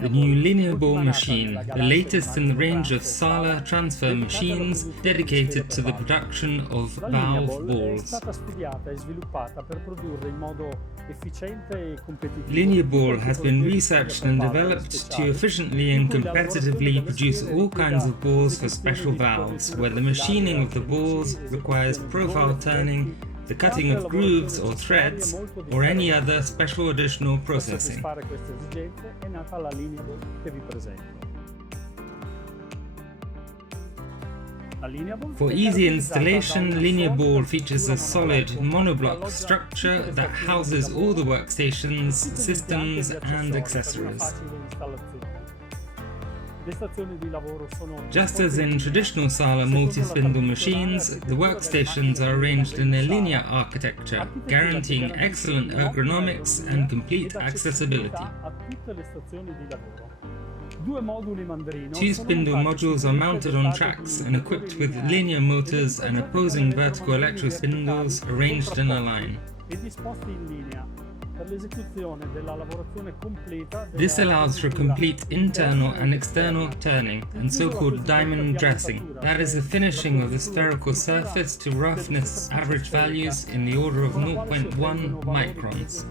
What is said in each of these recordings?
present the new Lineaball machine, the latest in the range of SALA transfer machines dedicated to the production of valve balls. Lineaball has been researched and developed to efficiently and competitively produce all kinds of balls for special valves, where the machining of the balls requires profile turning, the cutting of grooves or threads, or any other special additional processing. For easy installation, Lineaball features a solid monoblock structure that houses all the workstations, systems and accessories. Just as in traditional SALA multi-spindle machines, the workstations are arranged in a linear architecture, guaranteeing excellent ergonomics and complete accessibility. Two spindle modules are mounted on tracks and equipped with linear motors and opposing vertical electric spindles arranged in a line. This allows for complete internal and external turning and so-called diamond dressing, that is the finishing of the spherical surface to roughness average values in the order of 0.1 microns.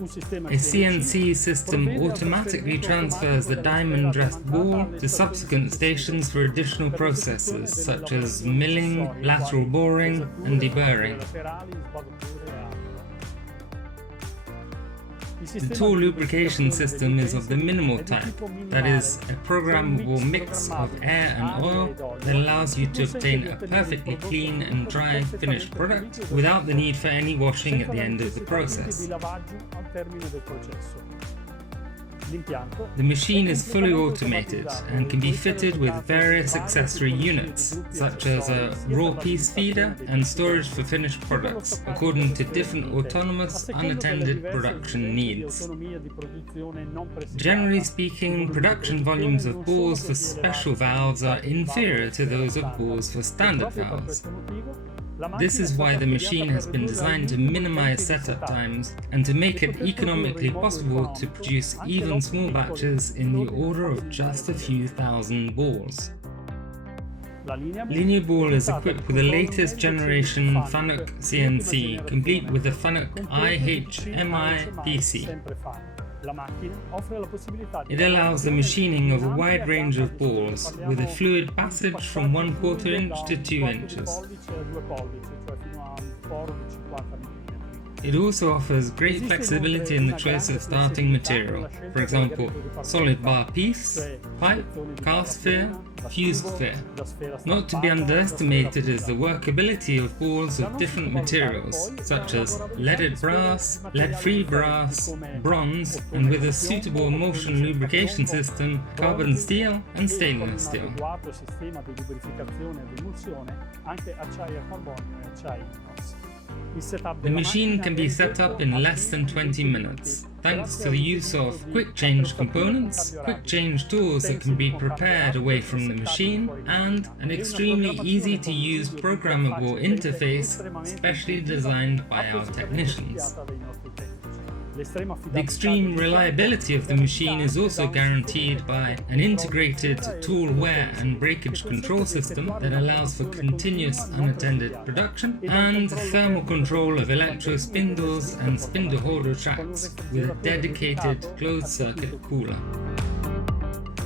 A CNC system automatically transfers the diamond dressed ball to subsequent stations for additional processes such as milling, lateral boring and deburring. The tool lubrication system is of the minimal type, that is, a programmable mix of air and oil that allows you to obtain a perfectly clean and dry finished product without the need for any washing at the end of the process. The machine is fully automated and can be fitted with various accessory units, such as a raw piece feeder and storage for finished products, according to different autonomous, unattended production needs. Generally speaking, production volumes of balls for special valves are inferior to those of balls for standard valves. This is why the machine has been designed to minimize setup times and to make it economically possible to produce even small batches in the order of just a few thousand balls. Lineaball is equipped with the latest generation Fanuc CNC, complete with the Fanuc IHMI PC. It allows the machining of a wide range of balls, with a fluid passage from 1/4 inch to 2 inches. It also offers great flexibility in the choice of starting material, for example, solid bar piece, pipe, cast sphere, fused sphere. Not to be underestimated is the workability of balls of different materials, such as leaded brass, lead-free brass, bronze, and with a suitable emulsion lubrication system, carbon steel and stainless steel. The machine can be set up in less than 20 minutes, thanks to the use of quick change components, quick change tools that can be prepared away from the machine, and an extremely easy to use programmable interface specially designed by our technicians. The extreme reliability of the machine is also guaranteed by an integrated tool wear and breakage control system that allows for continuous unattended production, and thermal control of electro spindles and spindle holder tracks with a dedicated closed-circuit cooler.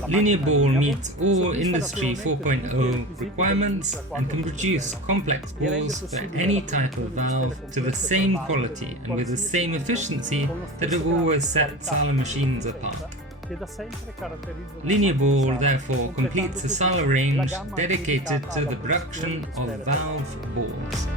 Lineaball meets all Industry 4.0 requirements and can produce complex balls for any type of valve to the same quality and with the same efficiency that have always set SALA machines apart. Lineaball therefore completes the SALA range dedicated to the production of valve balls.